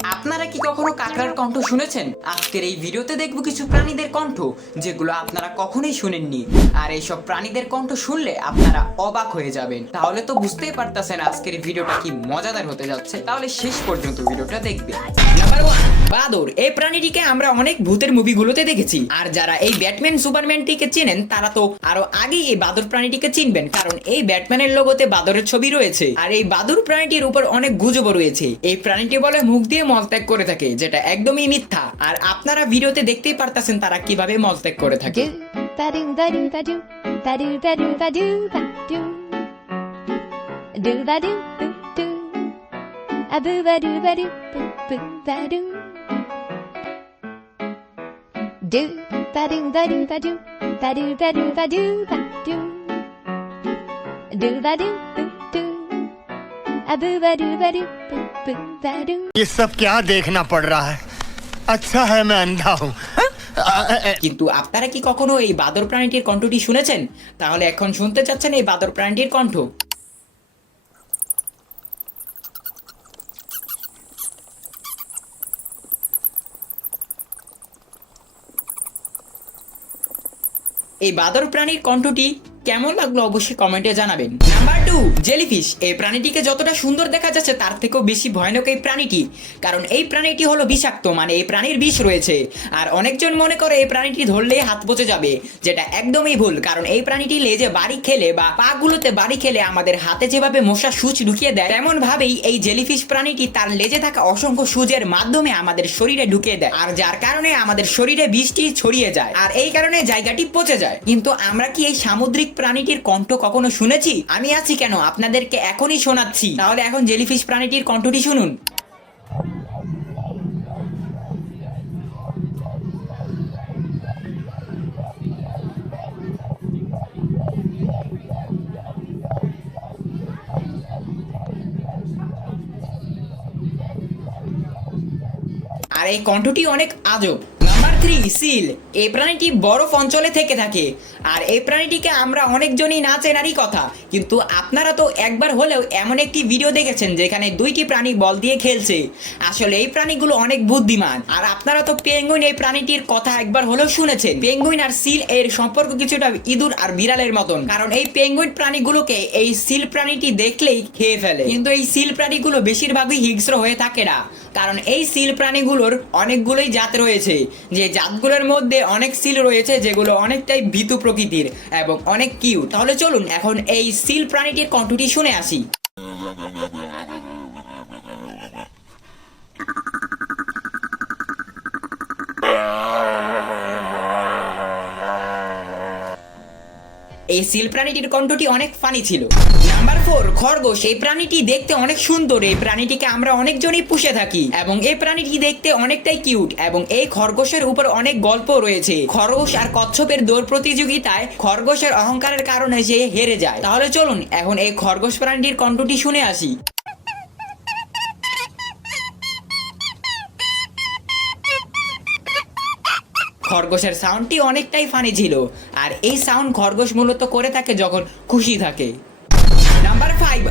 আপনারা কি কখনো কাকড়ার কণ্ঠ শুনেছেন? আজকের এই ভিডিওতে দেখব কিছু প্রাণীদের কণ্ঠ, যেগুলো আপনারা কখনোই শুনেননি। আর এইসব প্রাণীদের কণ্ঠ শুনলে আপনারা অবাক হয়ে যাবেন। তাহলে তো বুঝতেই পারতেছেন আজকের ভিডিওটা কি মজাদার হতে যাচ্ছে। তাহলে শেষ পর্যন্ত ভিডিওটা দেখবেন। নাম্বার ওয়ান বাদর। এই প্রাণীটিকে আমরা অনেক ভূতের মুভিগুলোতে দেখেছি। আর যারা এই ব্যাটম্যান, সুপারম্যানটিকে চেনেন, তারা তো আরও আগেই এই বাদর প্রাণীটিকে চিনবেন। কারণ এই ব্যাটম্যানের লোগোতে বাদরের ছবি রয়েছে। আর এই বাদর প্রাণীটির উপর অনেক গুজবও রয়েছে। এই প্রাণীটি বলে মুখ দিয়ে মলত্যাগ করে থাকে যেটা একদমই মিথ্যা আর আপনারা ভিডিওতে দেখতেই পারতেছেন তারা কীভাবে মলত্যাগ করে থাকে Do ba do do a boo ba do ba do boo boo ba do do ba do ba do ba do ba do ba do ba do ba do do ba do do do a boo ba do ba do boo boo ba do ये सब क्या देखना पड़ रहा है अच्छा है मैं अंधा हूँ কিন্তু আপনারা কি কখনো এই বাদর প্রাণীটির কণ্ঠটি শুনেছেন তাহলে এখন শুনতে চাচ্ছেন এই বাদর প্রাণীটির কণ্ঠ এই বাদর প্রাণীর কণ্ঠটি কেমন লাগল অবশ্যই কমেন্টে জানাবেন। নাম্বার টু জেলিফিশ এই প্রাণীটিকে যতটা সুন্দর দেখা যাচ্ছে, তার থেকেও বেশি ভয়ানক এই প্রাণীটি। কারণ এই প্রাণীটি হলো বিষাক্ত মানে এই প্রাণীর বিষ রয়েছে। আর অনেকজন মনে করে এই প্রাণীটি ধরলেই হাত পচে যাবে, যেটা একদমই ভুল। কারণ এই প্রাণীটি লেজে বাড়ি খেলে বা পাগুলোতে বাড়ি খেলে আমাদের হাতে যেভাবে মশা সূচ ঢুকিয়ে দেয় তেমন ভাবেই এই জেলিফিশ প্রাণীটি তার লেজে থাকা অসংখ্য সূচের মাধ্যমে আমাদের শরীরে ঢুকিয়ে দেয়। আর যার কারণে আমাদের শরীরে বিষটি ছড়িয়ে যায়। আর এই কারণে জায়গাটি পচে যায়। কিন্তু আমরা কি এই সামুদ্রিক প্রাণীটির কণ্ঠ কখনো শুনেছি? আমি আছি কেন? আপনাদেরকে এখনই শোনাচ্ছি। তাহলে এখন জেলিফিশ প্রাণীটির কণ্ঠটি শুনুন। আর এই কণ্ঠটি অনেক আজব। Number seal. এই প্রাণীটি বরফ অঞ্চলে থেকে থাকে। আর এই প্রাণীটিকে আমরা অনেকজনই না চেনারই কথা। কিন্তু আপনারা তো একবার হলেও এমন একটি ভিডিও দেখেছেন যেখানে দুইটি প্রাণী বল দিয়ে খেলছে। আসলে এই প্রাণীগুলো অনেক বুদ্ধিমান। আর আপনারা তো পেঙ্গুইন এই প্রাণীটির কথা একবার হলেও শুনেছেন। পেঙ্গুইন আর সিল এর সম্পর্ক কিছুটা ইঁদুর আর বিড়ালের মতন। কারণ এই পেঙ্গুইন প্রাণীগুলোকে এই সিল প্রাণীটি দেখলেই খেয়ে ফেলে। কিন্তু এই সিল প্রাণীগুলো বেশিরভাগই হিংস্র হয়ে থাকে না। কারণ এই সিল প্রাণীগুলোর অনেকগুলোই জাত রয়েছে। যে জাতগুলোর মধ্যে অনেক সিল রয়েছে যেগুলো অনেকটাই ভীতু প্রকৃতির এবং অনেক কিউ তাহলে চলুন এখন এই সিল প্রাণীটির কণ্ঠটি শুনে আসি। এই সিল প্রাণীটির কণ্ঠটি অনেক ফানি ছিল। নাম্বার ফোর খরগোশ। এই প্রাণীটি দেখতে অনেক সুন্দর। এই প্রাণীটিকে আমরা অনেকজনই পুষে থাকি এবং এই প্রাণীটি দেখতে অনেকটাই কিউট এবং এই খরগোশের উপর অনেক গল্প রয়েছে। খরগোশ আর কচ্ছপের দৌড় প্রতিযোগিতায় খরগোশের অহংকারের কারণে সে হেরে যায়। তাহলে চলুন, এখন এই খরগোশ প্রাণীটির কণ্ঠটি শুনে আসি। খরগোশের সাউন্ডটি অনেকটাই ফানি ছিল। আর এই সাউন্ড খরগোশ মূলত করে থাকে যখন খুশি থাকে।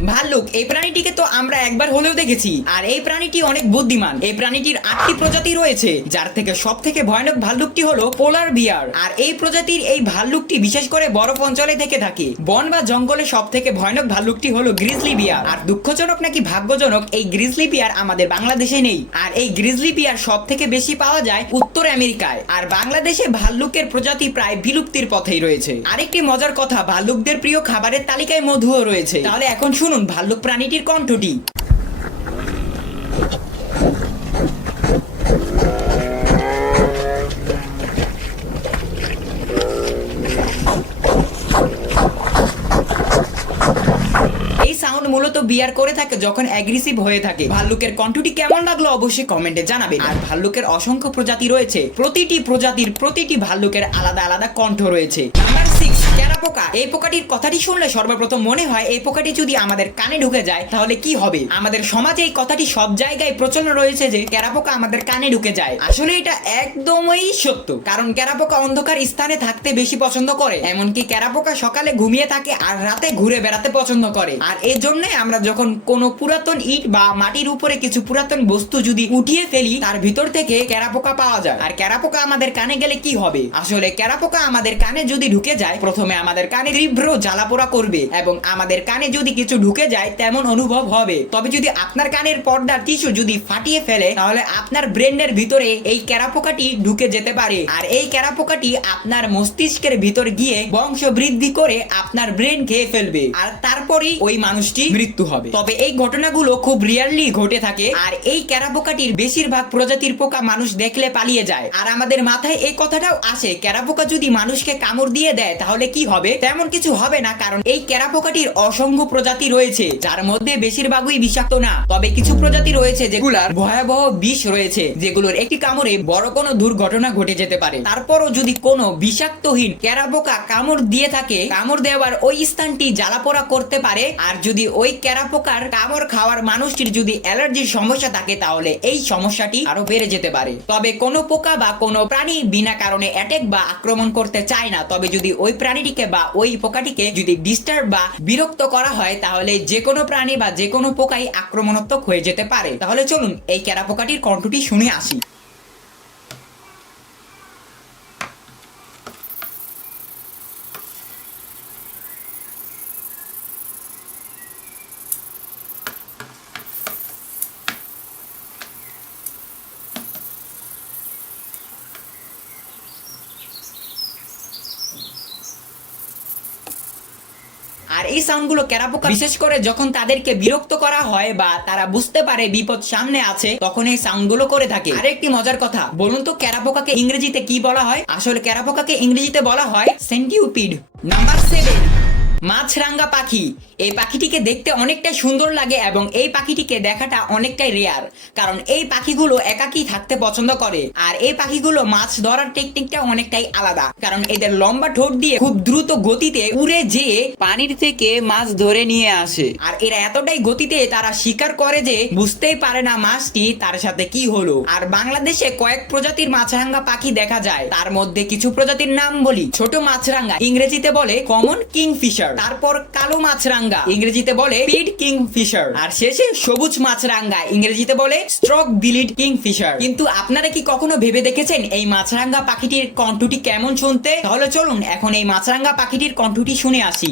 ভাল্লুক, এই প্রাণীটিকে তো আমরা একবার হলেও দেখেছি। আর এই প্রাণীটি অনেক বুদ্ধিমান। এই প্রাণীটির আটটি প্রজাতি রয়েছে, যার থেকে সব থেকে ভয়ানক ভাল্লুকটি হলো পোলার বিয়ার। আর এই প্রজাতির এই ভাল্লুকটি বিশেষ করে বরফ অঞ্চলে থেকে থাকে। বন বা জঙ্গলে সব থেকে ভয়ানক ভাল্লুকটি হলো গ্রিজলি বিয়ার। আর দুঃখজনক নাকি ভাগ্যজনক, এই গ্রিজলি বিয়ার আমাদের বাংলাদেশে নেই। আর এই গ্রিজলি বিয়ার সব থেকে বেশি পাওয়া যায় উত্তর আমেরিকায়। আর বাংলাদেশে ভাল্লুকের প্রজাতি প্রায় বিলুপ্তির পথেই রয়েছে। আরেকটি মজার কথা, ভাল্লুকদের প্রিয় খাবারের তালিকায় মধুও রয়েছে। তাহলে এখন শুনুন, ভাল্লুক প্রাণীটির কণ্ঠটি। সাউন্ড মূলত বিয়ার করে থাকে যখন অ্যাগ্রেসিভ হয়ে থাকে। ভাল্লুকের কণ্ঠটি কেমন লাগল অবশ্যই কমেন্টে জানাবেন। আর ভাল্লুকের অসংখ্য প্রজাতি রয়েছে। প্রতিটি প্রজাতির প্রতিটি ভাল্লুকের আলাদা আলাদা কণ্ঠ রয়েছে। পোকা? এই পোকাটির কথাটি শুনলে সর্বপ্রথম মনে হয় এই পোকাটি যদি আমাদের কানে ঢুকে যায়, তাহলে কি হবে? আমাদের সমাজে এই কথাটি সব জায়গায় প্রচলন রয়েছে যে, ক্যারা পোকা আমাদের কানে ঢুকে যায়। আসলে এটা একদমই সত্য, কারণ ক্যারা পোকা অন্ধকার স্থানে থাকতে বেশি পছন্দ করে, এমনকি ক্যারা পোকা সকালে ঘুমিয়ে থাকে আর রাতে ঘুরে বেড়াতে পছন্দ করে। আর এর জন্য আমরা যখন কোনো পুরাতন ইট বা মাটির উপরে কিছু পুরাতন বস্তু যদি উঠিয়ে ফেলি, তার ভিতর থেকে ক্যারা পোকা পাওয়া যায়। আর ক্যারা পোকা আমাদের কানে গেলে কি হবে? আসলে ক্যারা পোকা আমাদের কানে যদি ঢুকে যায়, প্রথমে আমাদের কানে তীব্র জ্বালাপোড়া করবে এবং আমাদের কানে যদি কিছু ঢুকে যায়, তেমন অনুভব হবে। তবে যদি আপনার কানের পর্দার টিস্যু যদি ফাটিয়ে ফেলে, তাহলে আপনার ব্রেনের ভিতরে এই ক্যারা পোকাটি ঢুকে যেতে পারে। আর এই ক্যারা পোকাটি আপনার মস্তিষ্কের ভিতর গিয়ে বংশ বৃদ্ধি করে আপনার ব্রেন খেয়ে ফেলবে। আর তারপরেই ওই মানুষটি মৃত্যু হবে। তবে এই ঘটনাগুলো খুব রিয়ারলি ঘটে থাকে। আর এই ক্যারাপোকাটির বেশিরভাগ প্রজাতির পোকা মানুষ দেখলে পালিয়ে যায়। আর আমাদের মাথায় এই কথাটাও আসে ক্যারা পোকা যদি মানুষকে কামড় দিয়ে দেয়, তাহলে কি হবে? তেমন কিছু হবে না, কারণ এই ক্যারা পোকাটির অসংখ্য প্রজাতি রয়েছে, যার মধ্যে বেশিরভাগই বিষাক্ত না। তবে কিছু প্রজাতি রয়েছে যেগুলার ভয়াবহ বিষ রয়েছে, যেগুলোর একটি কামড়ে বড় কোনো দুর্ঘটনা ঘটে যেতে পারে। তারপরও যদি কোনো বিষাক্তহীন ক্যারা পোকা কামড় দিয়ে থাকে, কামড় দেওয়ার ওই স্থানটি জ্বালাপোড়া করতে পারে, আর যদি ওই ক্যারা পোকার কামড় খাওয়ার মানুষটির যদি অ্যালার্জির সমস্যা থাকে, তাহলে এই সমস্যাটি আরও বেড়ে যেতে পারে। তবে কোনো পোকা বা কোনো প্রাণী বিনা কারণে অ্যাটাক বা আক্রমণ করতে চায় না, তবে যদি ওই প্রাণীটিকে বা ওই পোকাটিকে যদি ডিস্টার্ব বা বিরক্ত করা হয়, তাহলে যে কোনো প্রাণী বা যে কোনো পোকাই আক্রমণাত্মক হয়ে যেতে পারে। তাহলে চলুন এই ক্যারা পোকাটির কণ্ঠটি শুনে আসি। এই সাউন্ডগুলো ক্যারাপোকা বিশেষ করে যখন তাদেরকে বিরক্ত করা হয় বা তারা বুঝতে পারে বিপদ সামনে আছে তখন এই সাউন্ডগুলো করে থাকে। আরেকটি মজার কথা বলুন তো ক্যারাপোকাকে ইংরেজিতে কি বলা হয়? আসলে ক্যারাপোকাকে ইংরেজিতে বলা হয় সেন্টিউপিড নাম্বার সেভেন মাছরাঙ্গা পাখি। এই পাখিটিকে দেখতে অনেকটাই সুন্দর লাগে এবং এই পাখিটিকে দেখাটা অনেকটাই রেয়ার কারণ এই পাখিগুলো একাকী থাকতে পছন্দ করে। আর এই পাখিগুলো মাছ ধরার টেকনিকটা অনেকটাই আলাদা, কারণ এদের লম্বা ঠোঁট দিয়ে খুব দ্রুত গতিতে উড়ে যেয়ে পানির থেকে মাছ ধরে নিয়ে আসে। আর এরা এতটাই গতিতে তারা শিকার করে যে বুঝতেই পারে না মাছটি তার সাথে কি হলো। আর বাংলাদেশে কয়েক প্রজাতির মাছরাঙ্গা পাখি দেখা যায়, তার মধ্যে কিছু প্রজাতির নাম বলি। ছোট মাছরাঙ্গা, ইংরেজিতে বলে কমন কিং ফিশার তারপর কালো মাছরাঙ্গা, ইংরেজিতে বলে পিট কিং ফিশার আর শেষে সবুজ মাছরাঙ্গা, ইংরেজিতে বলে স্ট্রক বিলিড কিং ফিশার কিন্তু আপনারা কি কখনো ভেবে দেখেছেন এই মাছরাঙ্গা পাখিটির কণ্ঠটি কেমন শুনতে? তাহলে চলুন এখন এই মাছরাঙ্গা পাখিটির কণ্ঠটি শুনে আসি।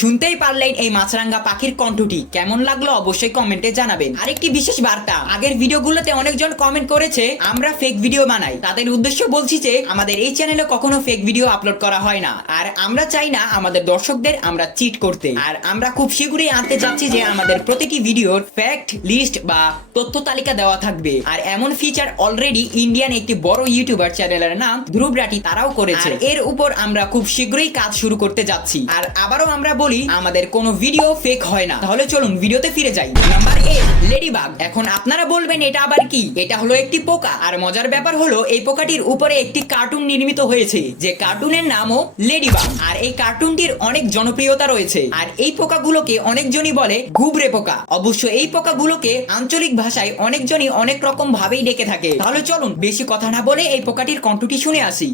শুনতেই পারলেন এই মাছরাঙ্গা পাখির কণ্ঠটি। কেমন লাগল অবশ্যই কমেন্টে জানাবেন। আরেকটি বিশেষ বার্তা আগের ভিডিওগুলোতে অনেকজন কমেন্ট করেছে আমরা ফেক ভিডিও বানাই। তাদের উদ্দেশ্য বলছি যে আমাদের এই চ্যানেলে কখনো ফেক ভিডিও আপলোড করা হয় না। আর আমরা চাই না আমাদের দর্শকদের আমরা চিট করতে। আর আমরা খুব শীঘ্রই আনতে চাচ্ছি যে আমাদের প্রতিটি ভিডিওর ফ্যাক্ট লিস্ট বা তথ্য তালিকা দেওয়া থাকবে। আর এমন ফিচার অলরেডি ইন্ডিয়ান একটি বড় ইউটিউবার চ্যানেলের নাম ধ্রুব রাটি তারাও করেছে। এর উপর আমরা খুব শীঘ্রই কাজ শুরু করতে যাচ্ছি। আর আবারও আমরা বলি আমাদের কোনো ভিডিও ফেক হয় না। তাহলে চলুন ভিডিওতে ফিরে যাই। নাম্বার এ লেডিবাগ এখন আপনারা বলবেন, এটা আবার কি? এটা হলো একটি পোকা। আর মজার ব্যাপার হলো, এই পোকাটির উপরে একটি কার্টুন নির্মিত হয়েছে, যে কার্টুনের নামও লেডিবাগ আর এই কার্টুনটির অনেক জনপ্রিয়তা রয়েছে। আর এই পোকাগুলোকে অনেকজনই বলে ঘুবরে পোকা। অবশ্য এই পোকাগুলোকে আঞ্চলিক ভাষায় অনেকজনই অনেক রকম ভাবেই ডেকে থাকে। তাহলে চলুন, বেশি কথা না বলে এই পোকাটির কণ্ঠটি শুনে আসি।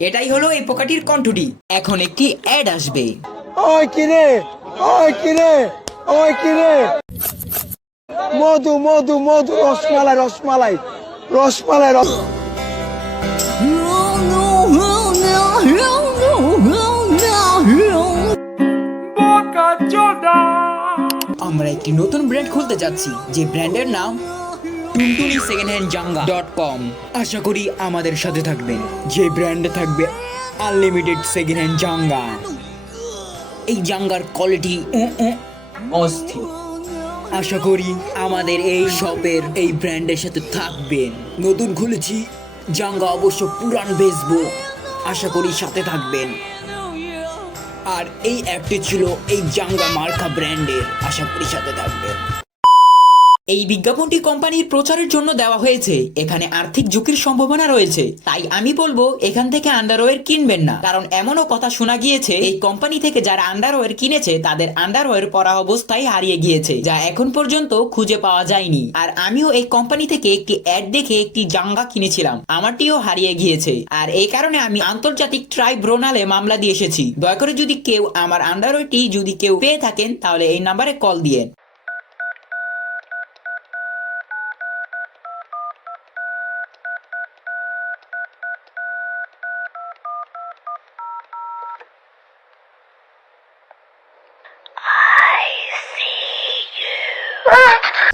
এটাই হলো এই পোকাটির কণ্ঠটি। এখন একটি অ্যাড আসবে। ওই কিরে ওই কিরে ওই কিরে মধু মধু মধু রসমালাই রসমালাই রসমালাই রস আমরা একটি নতুন ব্র্যান্ড খুলতে যাচ্ছি যে ব্র্যান্ডের নাম টুনটুনি সেকেন্ড হ্যান্ড জাঙ্গা ডট কম আশা করি আমাদের সাথে থাকবেন। যে ব্র্যান্ডে থাকবে আনলিমিটেড সেকেন্ড হ্যান্ড জাঙ্গা এই জাঙ্গার কোয়ালিটি অস্থির। আশা করি আমাদের এই শপের এই ব্র্যান্ডের সাথে থাকবেন। নতুন খুলেছি জাঙ্গা অবশ্য পুরান বেচবো। আশা করি সাথে থাকবেন। আর এই অ্যাপটি ছিল এই জাঙ্গা মার্কা ব্র্যান্ডের আশা করি সাথে থাকবেন। এই বিজ্ঞাপনটি কোম্পানির প্রচারের জন্য দেওয়া হয়েছে। এখানে আর্থিক ঝুঁকির সম্ভাবনা রয়েছে। তাই আমি বলব, এখান থেকে আন্ডারওয়্যার কিনবেন না। কারণ এমনও কথা শোনা গিয়েছে, এই কোম্পানি থেকে যারা আন্ডারওয়্যার কিনেছে, তাদের আন্ডারওয়্যার পরা অবস্থায় হারিয়ে গিয়েছে, যা এখন পর্যন্ত খুঁজে পাওয়া যায়নি। আর আমিও এই কোম্পানি থেকে একটি অ্যাড দেখে একটি জাঙ্গা কিনেছিলাম। আমারটিও হারিয়ে গিয়েছে। আর এই কারণে আমি আন্তর্জাতিক ট্রাইব্রোনালে মামলা দিয়ে এসেছি। দয়া করে যদি কেউ আমার আন্ডারওয়্যারটি যদি কেউ পেয়ে থাকেন, তাহলে এই নাম্বারে কল দিয়ে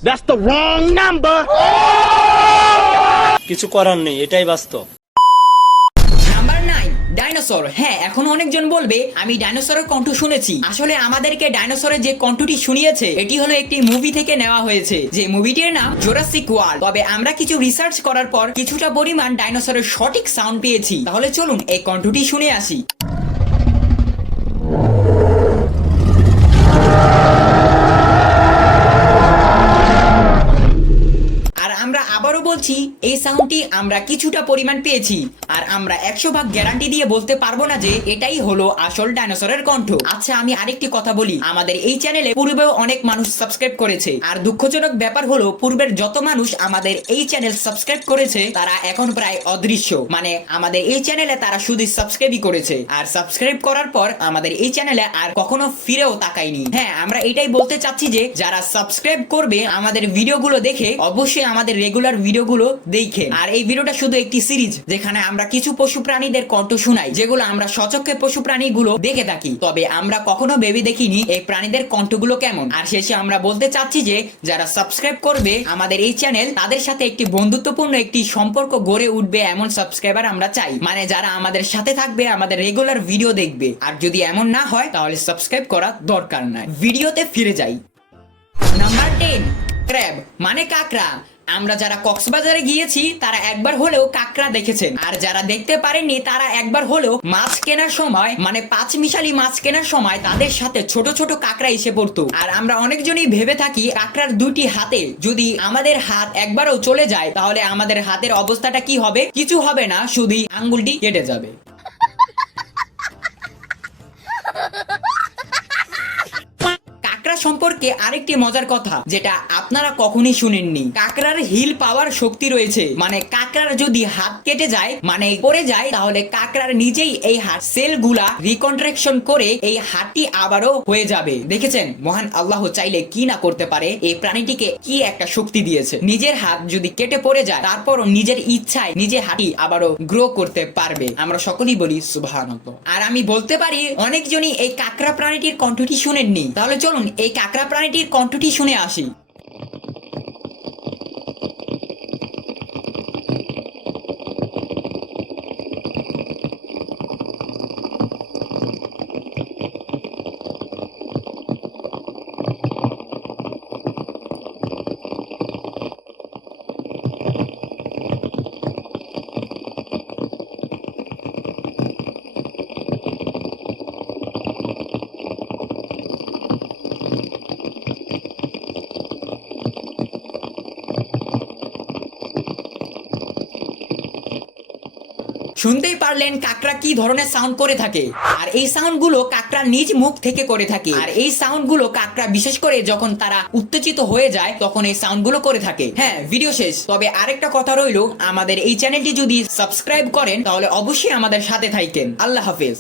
That's the wrong number. কিছু করার নেই এটাই বাস্তব। নাম্বার নাইন ডাইনোসর হ্যাঁ এখন অনেকজন বলবে আমি ডাইনোসরের কণ্ঠ শুনেছি। আসলে আমাদেরকে ডাইনোসরের যে কণ্ঠটি শুনিয়েছে এটি হলো একটি মুভি থেকে নেওয়া হয়েছে যে মুভিটির নাম জোরাসিক ওয়ার্ল্ড তবে আমরা কিছু রিসার্চ করার পর কিছুটা পরিমাণ ডাইনোসরের সঠিক সাউন্ড পেয়েছি। তাহলে চলুন এই কণ্ঠটি শুনে আসি আর আমরা আবারও বলছি, এই সাউন্ডটি আমরা কিছুটা পরিমাণ পেয়েছি। আর আমরা একশো ভাগ গ্যারান্টি দিয়ে বলতে পারব না যে এটাই হলো আসল ডাইনোসরের কণ্ঠ। আচ্ছা আমি আরেকটি কথা বলি। আমাদের এই চ্যানেলে পূর্বেও অনেক মানুষ সাবস্ক্রাইব করেছে। আর দুঃখজনক ব্যাপার হলো, পূর্বের যত মানুষ আমাদের এই চ্যানেল সাবস্ক্রাইব করেছে, তারা এখন প্রায় অদৃশ্য। মানে আমাদের এই চ্যানেলে তারা শুধু সাবস্ক্রাইবই করেছে। আর সাবস্ক্রাইব করার পর আমাদের এই চ্যানেলে আর কখনো ফিরেও তাকায়নি। হ্যাঁ আমরা এটাই বলতে চাচ্ছি যে, যারা সাবস্ক্রাইব করবে আমাদের ভিডিওগুলো দেখে, অবশ্যই আমাদের রেগুলার ভিডিওগুলো দেখেন আর এই ভিডিওটা শুধু একটি সিরিজ যেখানে আমরা কিছু পশু প্রাণীদের কণ্ঠ শুনাই, যেগুলো আমরা সচক্ষে পশু প্রাণীগুলো দেখে থাকি। তবে আমরা কখনো ভেবে দেখিনি এই প্রাণীদের কণ্ঠগুলো কেমন। আর শেষে আমরা বলতে চাচ্ছি যে, যারা সাবস্ক্রাইব করবে আমাদের এই চ্যানেল তাদের সাথে একটি বন্ধুত্বপূর্ণ একটি সম্পর্ক গড়ে উঠবে এমন সাবস্ক্রাইবার আমরা চাই। মানে যারা আমাদের সাথে থাকবে, আমাদের রেগুলার ভিডিও দেখবে। আর যদি এমন না হয়, তাহলে সাবস্ক্রাইব করা দরকার নাই। ভিডিওতে ফিরে যাই। নাম্বার টেন ক্র্যাব মানে কাকড়া। আমরা যারা কক্সবাজারে গিয়েছি, তারা একবার হলেও কাকড়া দেখেছেন। আর যারা দেখতে পারেননি, তারা একবার হলেও মাছ কেনার সময় মানে পাঁচ মিশালি মাছ কেনার সময়, তাদের সাথে ছোট ছোট কাকড়া এসে পড়তো। আর আমরা অনেকজনই ভেবে থাকি, কাকড়ার দুটি হাতে যদি আমাদের হাত একবারও চলে যায়, তাহলে আমাদের হাতের অবস্থাটা কি হবে? কিছু হবে না শুধু আঙ্গুলটি কেটে যাবে। সম্পর্কে আরেকটি মজার কথা, যেটা আপনারা কখনই শুনেননি। কাকড়ার হিল পাওয়ার শক্তি রয়েছে। মানে কাকড়ার যদি হাত কেটে যায় মানে পড়ে যায়, তাহলে কাকড়ার নিজেই এই হাত সেলগুলা রিকন্ট্রাকশন করে এই হাতটি আবারও হয়ে যাবে। দেখেছেন? মহান আল্লাহ চাইলে কি না করতে পারে? এই প্রাণীটিকে কি একটা শক্তি দিয়েছে? নিজের হাত যদি কেটে পড়ে যায়, তারপরও নিজের ইচ্ছায় নিজে হাতি আবারও গ্রো করতে পারবে। আমরা সকলেই বলি সুবাহান আর আমি বলতে পারি, অনেকজনই এই কাকড়া প্রাণীটির কণ্ঠটি শুনেননি। তাহলে চলুন, এই কাকড়া প্রাণীটির কণ্ঠটি শুনে আসি। শুনতেই পারলেন কাকরা কি ধরনের সাউন্ড করে থাকে। আর এই সাউন্ডগুলো কাকরা নিজ মুখ থেকে করে থাকে। আর এই সাউন্ডগুলো কাকরা বিশেষ করে যখন তারা উত্তেজিত হয়ে যায়, তখন এই সাউন্ডগুলো করে থাকে। হ্যাঁ ভিডিও শেষ। তবে আরেকটা কথা রইল, আমাদের এই চ্যানেলটি যদি সাবস্ক্রাইব করেন, তাহলে অবশ্যই আমাদের সাথে থাকেন আল্লাহ হাফেজ।